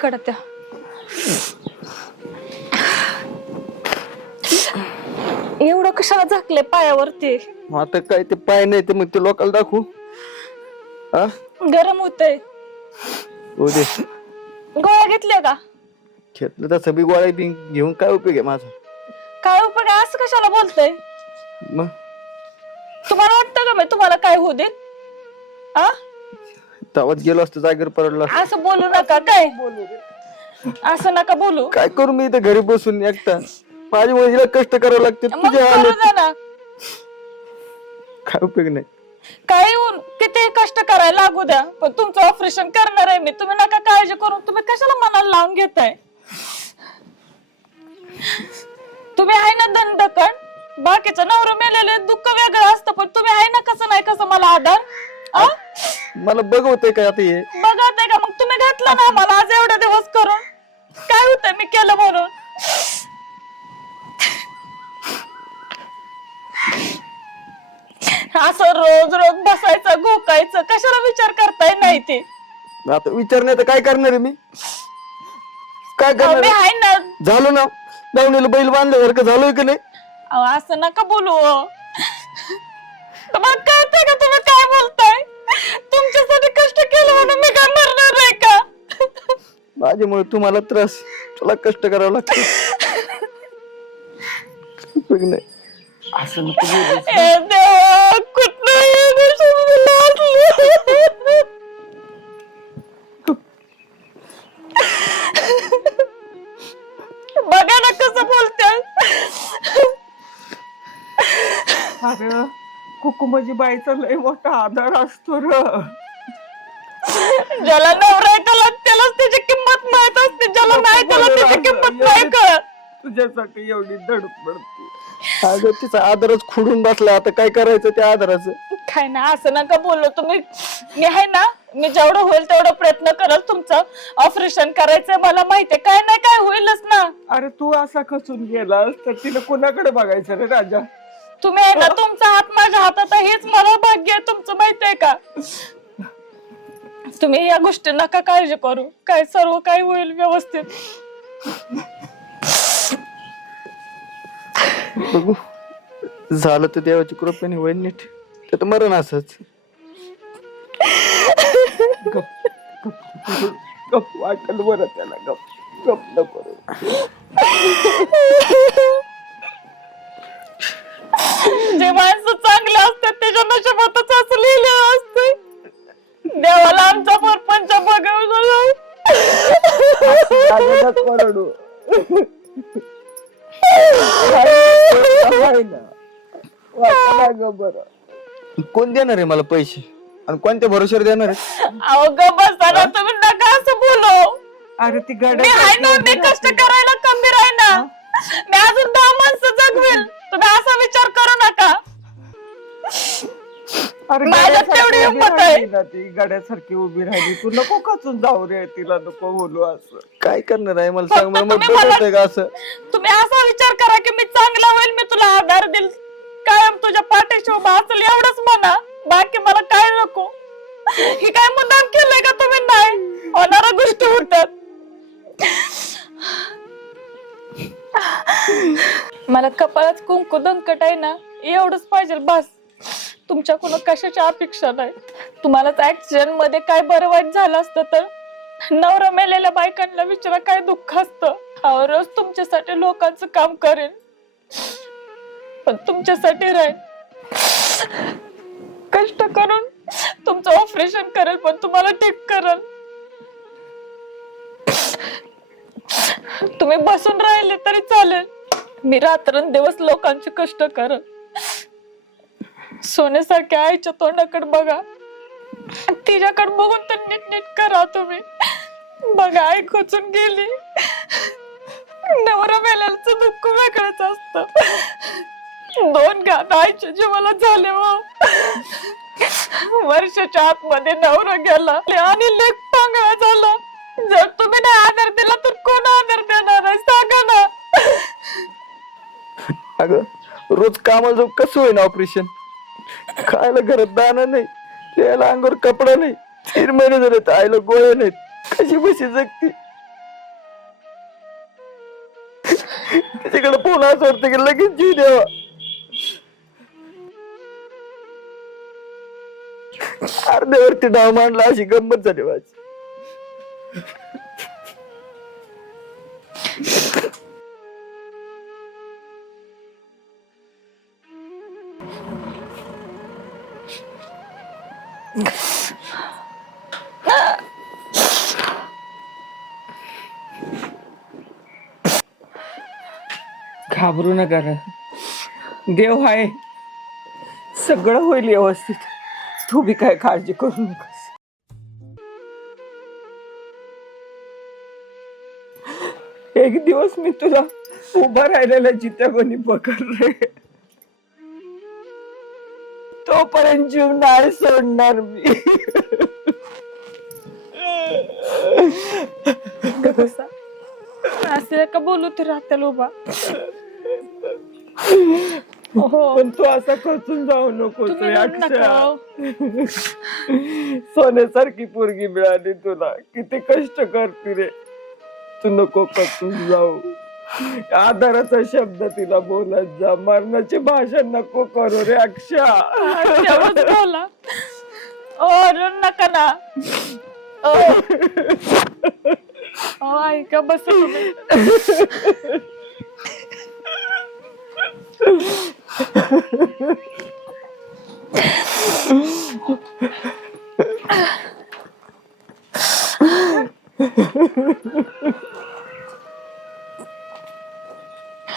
सारखा पलीकडं त्या एवढं कशाला झाकलंय पायावरती? मग आता काय ते पाय नाही ते मग ते लोकांना दाखवू. हा गरम होतंय. उद्या गोळ्या घेतल्या का? घेतलं तसं बी गोळ्या बी घेऊन काय उपयोग आहे माझा? काय उपयोग आहे? असं कशाला बोलतय? मग? तुम्हाला वाटतं का मी तुम्हाला काय होऊ देत? आ? तवाच गेलो असतो जागेवर पडला. असं बोलू नका काय? असं नका बोलू. काय करू मी इथं घरी बसून एकटा? माझी मुलीला कष्ट करावं लागते मग करू ना. काय उपयोग नाही. काही होऊन किती कष्ट करायला लागू द्या पण तुमचं ऑपरेशन करणार आहे मी. तुम्ही नका काळजी करू तुम्ही कशाला मनाला लावून घेताय? तुम्ही आहे ना दंडकण बाकीचं नवरं मेलेले दुःख वेगळं असतं पण तुम्ही आहे ना कसं नाही कसं मला आधार? आ? मला बघवतंय काय आता हे? बघत आहे का? मग तुम्ही घातलं ना मला आज एवढे दिवस करून. काय होतंय? मी केलं म्हणून. असं रोज रोज बसायचं घोकायचं. कशाला विचार करताय नाही ते आता विचार नाही तर काय करणार आहे मी? काय करणार मी आहे? आहे ना. झालो ना. दावणीला बैल बांधल्यासारखं झालोय की नाही? अहो, असं नका बोलू अहो. तुम्हाला कळतंय का तुम्ही काय बोलताय? तुमच्यासाठी कष्ट केलं म्हणून मी काय मरणार आहे का? माझ्यामुळे तुम्हाला त्रास तुला कष्ट करावं लागतं. उपयोग नाही असं नको बोलूस. ए देवा, कुकुमाची बाईचा लय मोठा आधार असतो र. ज्याला नवरा आहे त्याला त्यालाच त्याची किंमत माहीत असते. ज्याला नाही त्याला त्याची किंमत नाही कळत. तुझ्यासाठी एवढी धडपडते अगं तिचा आदरच खुडून बसला. आता काय करायचं त्या आदराचं काय ना असं नका बोलू. तुम्ही मी आहे ना मी जेवढं होईल तेवढं प्रयत्न करल तुमचं. ऑपरेशन करायचंय मला माहितीये काय नाही काय होईलच ना. अरे तू असा खचून गेलास तर तिला कोणाकडे बघायचं रे राजा? तुम्ही आहे ना तुमचा हात माझ्या हातात आहे हेच मला भाग्य आहे तुमचं माहितीये का? तुम्ही या गोष्टी नका काळजी करू. काय सर्व काय होईल व्यवस्थित. बघू. झालं तर देवाची कृपेने होईल नीट. ते तर मरण असच. गप वाटल बरं त्याला गप गप नको रे. जे माणसं चांगले असतात त्याच्या नशिबातच असं लिहिलेलं असतं देवाला आमचा परपंच बघवलं बरं कोण देणार आहे मला पैसे? आणि कोणत्या भरोश्यावर देणार आहे? अहो ग बसा तुम्ही नका असं बोलू. अरे ती मी आहे ना मी कष्ट करायला कमी राही ना. मी अजून दहा माणसं जगवेल. तुम्ही असा विचार करू नका. अरे माझ्यात गड्यासारखी तेवढी उभी हिंमत आहे. राहिली ना ती गड्यासारखी उभी राहिली. तू नको खचून जाऊ रे तिला नको बोलू असं. काय करणार आहे? मला सांग फक्त मला का असं? तुम्ही असा विचार करा की मी चांगला होईल मी तुला आधार देईल. कायम तुझ्या पाठीशी उभा असेल एवढंच म्हणा. बाकी मला काय नको. ही काय मुद्दाम केलंय का तुम्ही? नाही. होणाऱ्या गोष्टी होतात. मला कपाळात कुंकू दंकट आहे ना एवढंच पाहिजे बस. तुमच्याकडून कशाची अपेक्षा नाही. तुम्हालाच ऍक्सिडेंटमध्ये काय बरं वाईट झालं असतं तर? नवरा मेलेल्या बायकांना विचारा काय दुःख असतं. अहो, रोज तुमच्यासाठी लोकांचं काम करेन. पण तुमच्यासाठी राहील कष्ट करून तुमचं ऑपरेशन करेल पण तुम्हाला ठीक करेल. तुम्ही बसून राहिले तरी चालेल. मी रात्रंदिवस लोकांचे कष्ट करल सोन्यासारख्या आईच्या तोंडाकडे बघा. तिच्याकडे बघून तर नीट नीट करा तुम्ही. बघा आई खोचून गेली. नवरा मेल्याचं दुःख वेगळंच असत. दोन गाणं आईच्या जीवाला झाले हो. वर्षाच्या आतमध्ये नवरा गेला आणि लेख पांगळा झाला. जर तुम्ही नाही आधार दिला तर कोण आधार देणार आहे? सांगा ना. अगं रोज कामाला जाऊ कसं होईना ऑपरेशन खायला घरात दाणं नाही त्याला अंगावर कपडा नाही तीन महिने झाले तर आईला गोळ्या नाहीत. कशी बशी जगती? तिच्याकडे फोन असं वाटतं की लगेच जीव द्यावा. अर्ध्यावरती डाव मांडला अशी गंमत झाली माझी. घाबरू नका देव आहे. सगळं होईल व्यवस्थित. तू बी काय काळजी करू नका. एक दिवस मी तुला उभा राहिलेल्या जित्याबनी पकड रे तोपर्यंत जीव नाही सोडणार मी. बसा असं का बोलू ते राहत्याला उभा. हो. पण तू असा खचून जाऊ नको तुम्ही रडू नका हो. सोन्यासारखी पोरगी मिळाली तुला. किती कष्ट करते रे. तू नको खचून जाऊ. आधाराचा शब्द तिला बोलत जा. मरणाची भाषा नको करू रे अक्षा. बोला. रड नका ना. ओ. ऐका बस तुम्ही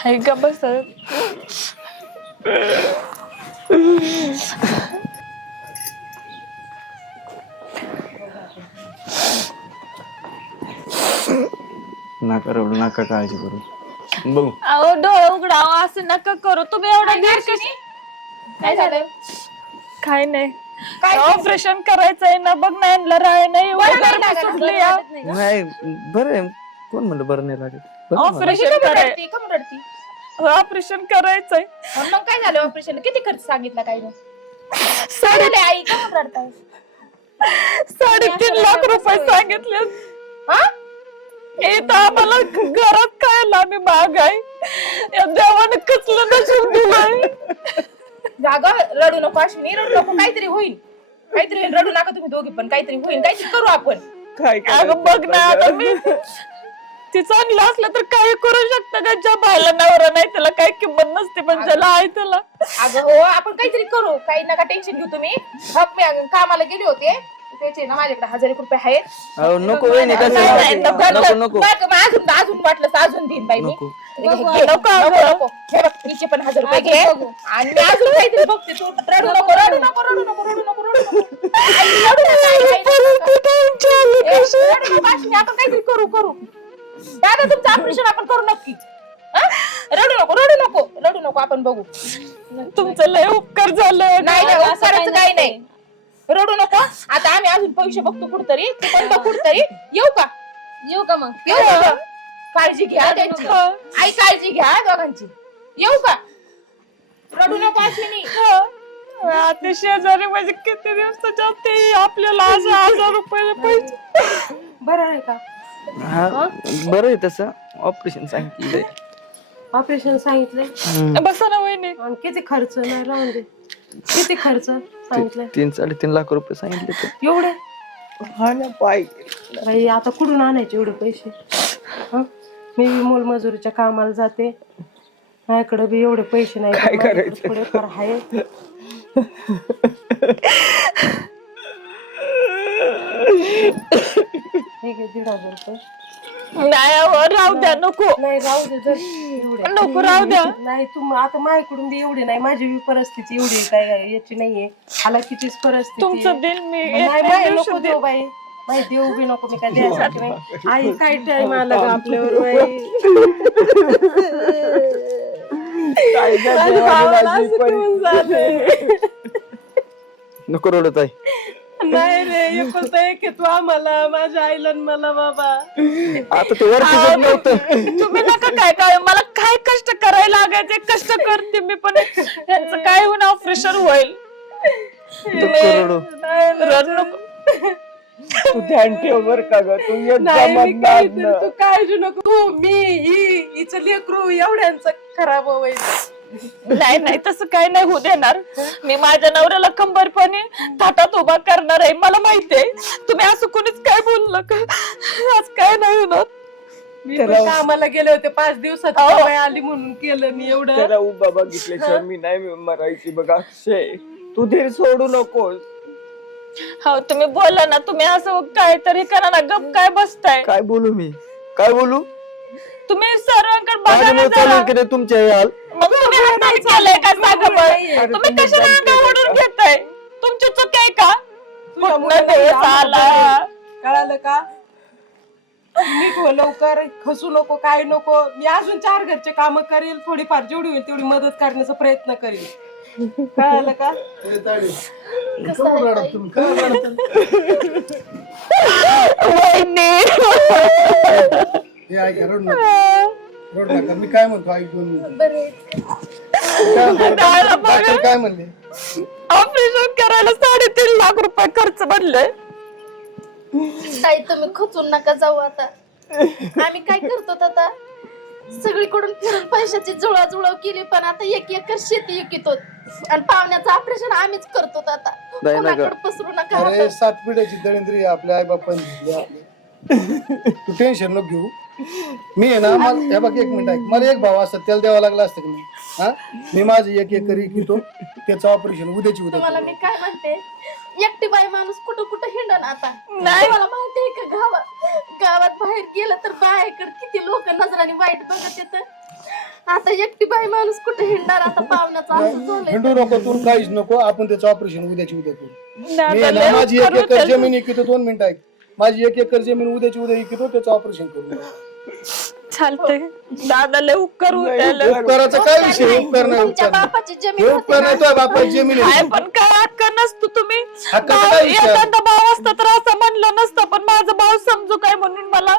ऐका बस नका रडू नका काळजी करू. बघू. अहो डोळे उघडाव असं नका करू. तुम्ही एवढा काय झालं? काय नाही. ऑपरेशन करायचंय ना बघ ना यांना राय नाही बरं नाही लागत, बरं सुटली या. वाटत नाही का? नाही बरं आहे. कोण म्हणलं बरं नाही लागत? बरं आहे मला. ऑपरेशन कराय रडती? रडती? ऑपरेशन करायचंय. मग मग काय झालं ऑपरेशन किती खर्च सांगितला काय साडेले आई का म्हणून रडताय? साडेतीन लाख रुपये सांगितले. हा? इथं आम्हाला घरात खायला आम्ही महाग आहे. या देवाने कसलं नशीब दिलंय? जागा रडू नको अश्विनी रडू नको काहीतरी होईल काहीतरी होईल रडू नका तुम्ही दोघी पण. काहीतरी होईल काहीतरी करू आपण. काय अगं बघ ना आता मी ती चांगलं असलं तर काही करू शकतं का? ज्या बायला नवरा नाही त्याला काही किंमत नसते पण ज्याला आहे त्याला. अगं हो आपण काहीतरी करू. काही नका टेन्शन घेऊ तुम्ही. हप मी अगं कामाला गेले होते. त्याचे ना माझ्याकडे हजार एक रुपये आहेत. अहो नको वहिनी कसं नाही, नाही, नको, नको नको. नको. बरं, मग अजून अजून वाटलं तर अजून देईन बाई मी. नको. नको, नको, नको. हे बघ, हिचे पण हजार रुपये घे. आणि मी अजून काहीतरी बघते. तू रडू नको रडू नको रडू नको रडू नको रडू नको आई, रडू नका, आई, आई, रडू नका. ए, रडू नको, अश्विनी, आपण काहीतरी करू करू. दादा तुमचं ऑपरेशन आपण करू नक्की. हा? रडू नको रडू नको रडू नको आपण बघू. तुमचं लय उपकार झालं. नाही नाही उपकाराचं काही नाही. रडू नको. आता आम्ही अजून पैसे बघतो कुठतरी तू पण बघ कुठतरी. येऊ का? येऊ का मग? येऊ का? काळजी घ्या त्यांची आई काळजी घ्या दोघांची. येऊ का? रडू नको अश्विनी आता शेजारी म्हणजे किती दिवसाच्या आत ते आपल्याला असं हजार रुपये पैसे. बरं आहे का? हा बरं आहे तसं. ऑपरेशन सांगितलंय. ऑपरेशन सांगितलंय. बसा ना वहिनी. आणि किती खर्च नाही राहून दे किती खर्च सांगितलंय? तीन साडेतीन लाख रुपये सांगितले ते एवढे? हा ना बाई. आता कुठून आणायचे एवढे पैसे? हं? मी बी मोलमजुरीच्या कामाला जाते. माझ्याकडे बी एवढे पैसे नाही. काय माझ्याकडे करायचं? थोडेफार आहे ठीक आहे दीड हजार रुपये. नाही अहो, राहू द्या नको नाही राहू दे जर एवढे नको राहू द्या नाही तुम आता माझ्याकडून बी एवढी नाही माझी बी परिस्थिती एवढी आहे, काय याची नाहीये हालाकीचीच परिस्थिती तुमचं आहे. दिल मी नाही दिवशी नको. देऊ बाई माय देऊ बी नको मी काय द्यायसाठी नाही आई काय टाइम आला ग आपल्यावर बाई माझ्या भावाला असं करून झालंय. नको रडत आहे नाही रे एकच एक आहे तू आम्हाला माझ्या आईला मला बाबा. आता ते नव्हतं. तुम्ही नका काय काय मला काय कष्ट करायला लागायचे कष्ट करते मी पण यांचं काय होऊन ऑपरेशन होईल? नको रडू. रड नको. तू ध्यान ठेव बर का ग तू एक नाही मी काहीतरी काळजी नको. तू मी ही हिचं लेकरू एवढ्यांचं खराब व्हायचं नाही नाही तसं काय नाही होऊ देणार. मी माझ्या नवऱ्याला खंबरपणे थाटात उभा करणार आहे मला माहितीये तुम्ही असं कोणीच काय बोलू नका आज काय नाही होणार. मी पण कामाला गेले होते पाच दिवसात बाई आली म्हणून केलं मी एवढं. त्याला उभा बघितल्याशिवाय मी नाही मरायची बघ अक्षय. तू धीर सोडू नकोस. हो तुम्ही बोला ना तुम्ही असं काहीतरी करा ना गप काय बसताय? काय बोलू मी? काय बोलू? तुम्ही सर्वांकडे बघा ना माझ्यामुळे जरा. चालू की हे हाल मग तुम्ही हात नाही केलंय का. बरं? तुम्ही कशाला अंगावर ओढून घेताय? तुमची चूक आहे का? तुझ्या कुठनं मुलाला दिवस आम्हाला आला. कळालं का? नीट हो लवकर. खसू नको काय नको. मी अजून चार घरचे काम करेल. थोडीफार जेवढी होईल तेवढी मदत करण्याचा प्रयत्न करेल. कळालं का? हे ऐका रड नका. रड नका. मी काय म्हणतो ऐक दोन मिनिटं. काय म्हणतो? डाळा बघा. डॉक्टर काय म्हणले? ऑपरेशन करायला साडेतीन लाख रुपये खर्च बनले. ताई तुम्ही खचून नका जाऊ आता. आम्ही काय करतो आता? सगळीकडून फिरून पैशाची जुळाजुळव केली पण आता एक एकर शेती विकितो आणि पाहुण्याचं ऑपरेशन आम्हीच करतो आता. नाही नका. कोणाकडे पसरू नका अरे सात पिढ्याची दळिंद्री आपल्या आई बापांनी तू टेन्शन नको घेऊ. मी आहे ना मला हे बघ एक मिनिट ऐक. मला एक भाव असतात त्याला द्यावा लागला असतं की नाही? हा? मी माझं एक एकर घेतो त्याचं ऑपरेशन उद्याची उद्या तुम्हाला करू. मी काय म्हणते? एकटी बाई माणूस कुठं कुठं हिंडन आता? नाही. तुम्हाला माहिती आहे का गावात गावात बाहेर गेलं तर बाहेरकडे किती लोक नजराने वाईट बघत येत? आता एकटी बाई माणूस कुठं हिंडणार? आता पाहुण्याचं असं झालंय. हिंडू नको तू काहीच नको. आपण त्याचं ऑपरेशन उद्याची उद्या करू. मी आहे ना माझी एक एकर. जमीन इकितो दोन मिनिटं ऐक. माझी एक एकर जमीन उद्याची उद्या इकितो त्याचं ऑपरेशन करू चालतंय. दादा लय उपकार उपकाराचा काय विषय? उपकार नाही तुमच्या उपकार नाही. बापाची हे जमीन होती उपकार नाही ना. तुझ्या बापाची जमीन काय आहे पण काय हक्क नसतो तुम्ही. हक्काचा भाव- काय विषय? एखादा भाव असता तर असं म्हणलं नसतं पण माझा भाव समजू काय म्हणून मला?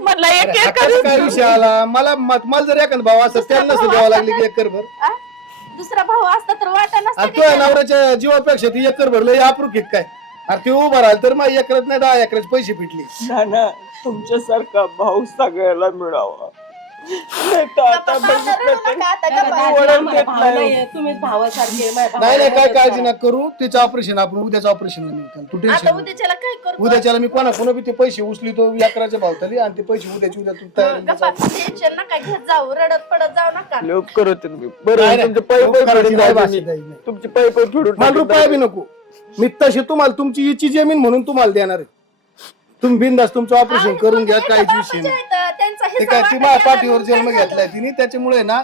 म्हणला एक हक्काचा काय विषय आला? मला म- मला जर एखादा भाव असत त्याला नसतं द्यावं लागली की एकर भर आ? दुसरा भाऊ असता तर वाटा. नवऱ्याच्या जीवापेक्षा ती एकर भरलं अप्रूप काय? अरे ते उभा राहिलं तर मग एकरात नाही दहा एकरात पैसे फिटले ना ना तुमच्यासारखा भाऊ सगळ्याला मिळावा नाही तर आता बघितलं तर नाही. नाहीये. तुम्हीच भावासारखे माझ्या नाही नाही काय भावाला काळजी नाही नका करू त्याचं ऑपरेशन आपण उद्याचं ऑपरेशन तू आता टेन्शन उद्याच्याला काय करू उद्याच्याला मी कोणा कोणा बी ते पैसे उचली तो एकराच्या भावताली आणि ते पैसे उद्याची उद्या तू तयारी टेन्शन नका घेत जाऊ रडत पडत जाऊ नका होतील मी बरं. तुमचे पै पै उपकाराची फेडून काय टाकू भाषा मी. नाही, नाही. तुमचे पै पै फेडून मला. रुपया बी नको मी तशी तुम्हाला तुमची इची जमीन म्हणून तुम्हाला देणार आहे. तुम्ही बिंदास तुमचं ऑपरेशन करून घ्या काहीच विषय नाही. त्यांचा ते हिस्सा काय ती वाटा माझ्या पाठीवर जन्म? घेतलाय तिने त्याच्यामुळे ना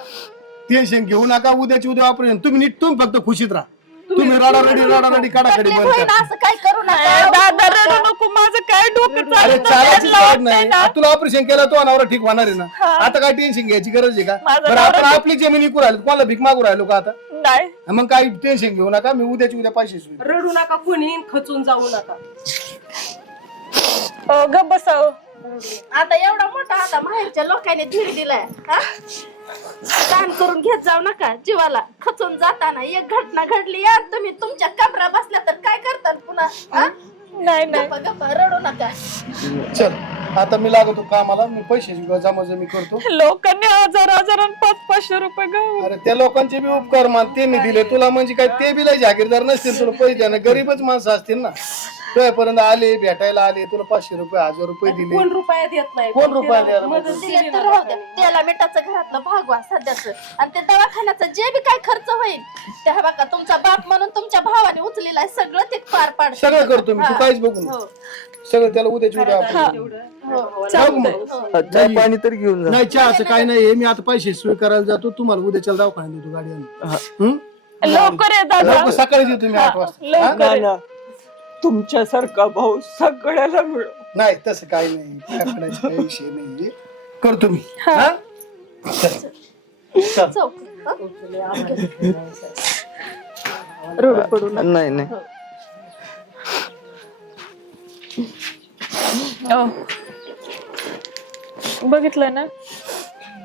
टेन्शन घेऊ नका उद्याची उद्या ऑपरेशन तुम्ही नीट तुम्ही फक्त खुशीत राहा. तुम्ही रडारडी रडारडी काढाकाडी बंद करा. असं काय करू अरे नका दादा रडू नको माझं काय डोकं अरे चालतं चालायची त्यांना गरज वाटतंय नाही. ना. तुला ऑपरेशन केलं तो अनावर ठीक होणार आहे ना. आता काय टेन्शन घ्यायची गरज आहे का? माझा बरं आपण नवरा- आपली जमीन विकू राहिलो कोणाला भीक मागू राहिलो का आता? नाही मग काही टेन्शन घेऊ नका मी उद्याची उद्या पैसे सुरू रडू नका कुणी खचून जाऊ नका. अ, गप बसाव. आता एवढा मोठा आता बाहेरच्या लोकांनी धीर दिलाय हा? दान करून घेत जाऊ नका जीवाला. खचून जाताना एक घटना घडली यार तुम्ही तुमच्या कबरा बसल्या तर काय करतात पुन्हा हा? नाही नाही. गप्पा गप्पा रडू नका. चल. आता मी लागतो कामाला मी पैसे जमा जमी करतो. लोकांनी हजार हजार आणि पाच पाचशे रुपये गाव अरे त्या लोकांचे बी उपकार मान त्यांनी दिले. तुला म्हणजे काय ते बी लय जागीरदार नसतील. तुला पैसे द्या ना. गरीबच माणसं असतील ना. तुझ्यापर्यंत आले भेटायला आले तुला पाचशे रुपये हजार रुपये दिले. कोण रुपया देत नाही? कोण रुपया द्यायला मदत नको? दिली दिले तर ना राहू द्या. त्याला मिठाचं घरातलं भागवा सध्याच. आणि ते दवाखान्याचं जे बी काय खर्च होईल ते हे बघा तुमचा बाप म्हणून तुमच्या भावाने उचलेला आहे सगळं ते पार पाड सगळं करतो मी. तू काहीच बघू नको. सगळं त्याला उद्याची उद्या आपण मग. हा, चहा पाणी तरी घेऊन जा. नाही चहाचं काय नाही. मी आता पैसे सोय करायला जातो. तुम्हाला उद्याच्या दवाखान्यात देतो गाडी आणून. हं? लवकर ये दादा. सकाळी येतो मी आठ वाजता. हा? लवकर तुमच्यासारखा भाऊ सगळ्याला मिळो. नाही तसं काही नाही. त्याकडायचा काही विषय नाही करतो मी. हा? चल. चल. चौक रडू पडू नका. नाही नाही. बघितलं ना?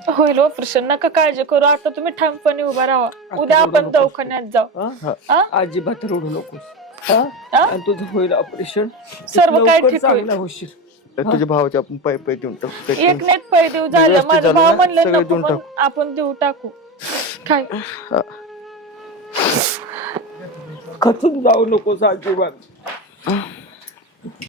होईल ऑपरेशन नका काळजी करू. आता तुम्ही ठामपणे उभा राहा. उद्या आपण दवाखान्यात जाऊ. हा? हा? अजिबात रडू नकोस. हा? हा? आणि तुझं होईल ऑपरेशन सर्व काय ठीक होईल. चांगला होशील तुझ्या भावाचे आपण पाय पाय देऊन टाकू. एक नेट पै देऊ झालं. व्यवस्थित माझा झालं भाव ना? म्हणलं सगळं नको देऊन पण. आपण देऊ टाकू. काय? खचून जाऊ नकोस अजिबात.